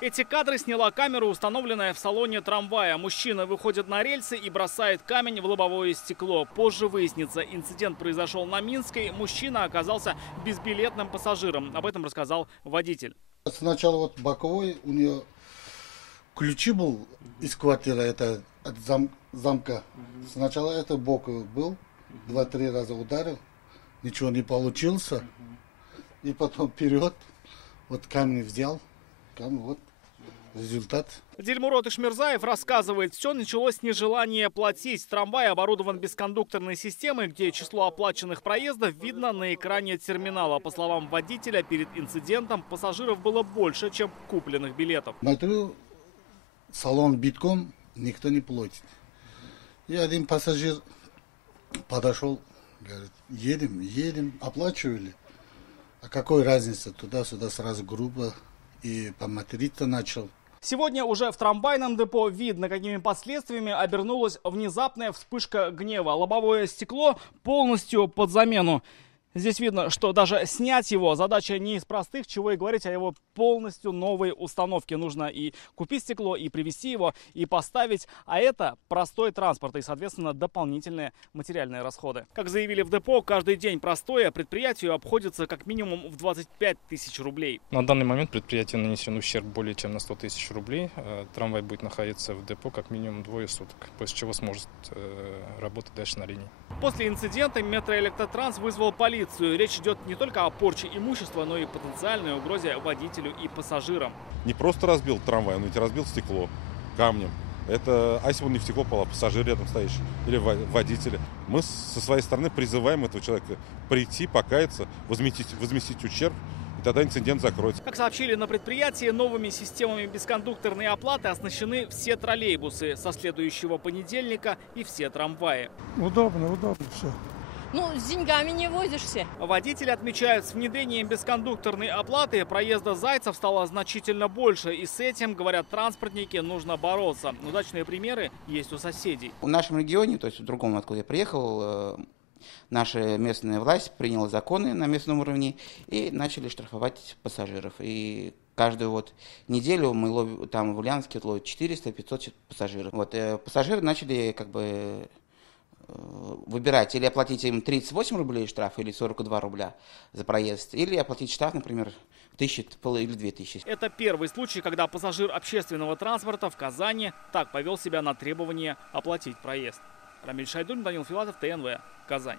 Эти кадры сняла камера, установленная в салоне трамвая. Мужчина выходит на рельсы и бросает камень в лобовое стекло. Позже выяснится, инцидент произошел на Минской. Мужчина оказался безбилетным пассажиром. Об этом рассказал водитель. Сначала вот боковой, у нее ключи был из квартиры, это от замка. Сначала это бок был, 2-3 раза ударил, ничего не получилось. И потом вперед, вот камень взял, вот результат. Дильмурод Ишмирзаев рассказывает, все началось с нежелания платить. Трамвай оборудован бескондукторной системой, где число оплаченных проездов видно на экране терминала. По словам водителя, перед инцидентом пассажиров было больше, чем купленных билетов. Смотрю, салон битком, никто не платит. И один пассажир подошел, говорит, едем, оплачивали. А какой разница, туда-сюда сразу грубо и поматериться начал. Сегодня уже в трамвайном депо видно, какими последствиями обернулась внезапная вспышка гнева. Лобовое стекло полностью под замену. Здесь видно, что даже снять его задача не из простых, чего и говорить о его полностью новой установке. Нужно и купить стекло, и привезти его, и поставить. А это простой транспорт и, соответственно, дополнительные материальные расходы. Как заявили в депо, каждый день простоя предприятию обходится как минимум в 25 тысяч рублей. На данный момент предприятию нанесен ущерб более чем на 100 тысяч рублей. Трамвай будет находиться в депо как минимум 2 суток, после чего сможет работать дальше на линии. После инцидента Метроэлектротранс вызвал полицию. Речь идет не только о порче имущества, но и потенциальной угрозе водителю и пассажирам. Не просто разбил трамвай, он ведь разбил стекло камнем. А если бы он не в стекло попал, а пассажир рядом стоящий или водитель. Мы со своей стороны призываем этого человека прийти, покаяться, возместить ущерб. И тогда инцидент закроется. Как сообщили на предприятии, новыми системами бескондукторной оплаты оснащены все троллейбусы со следующего понедельника и все трамваи. Удобно все. С деньгами не возишься. Водители отмечают, с внедрением бескондукторной оплаты проезда зайцев стало значительно больше. И с этим, говорят транспортники, нужно бороться. Удачные примеры есть у соседей. В нашем регионе, то есть в другом, откуда я приехал, наша местная власть приняла законы на местном уровне и начали штрафовать пассажиров. И каждую неделю мы там в Ульяновске ловим 400-500 пассажиров. Пассажиры начали выбирать, или оплатить им 38 рублей штраф, или 42 рубля за проезд, или оплатить штраф, например, 1000 или 2000. Это первый случай, когда пассажир общественного транспорта в Казани так повел себя на требование оплатить проезд. Рамиль Шайдулин, Данил Филатов, ТНВ, Казань.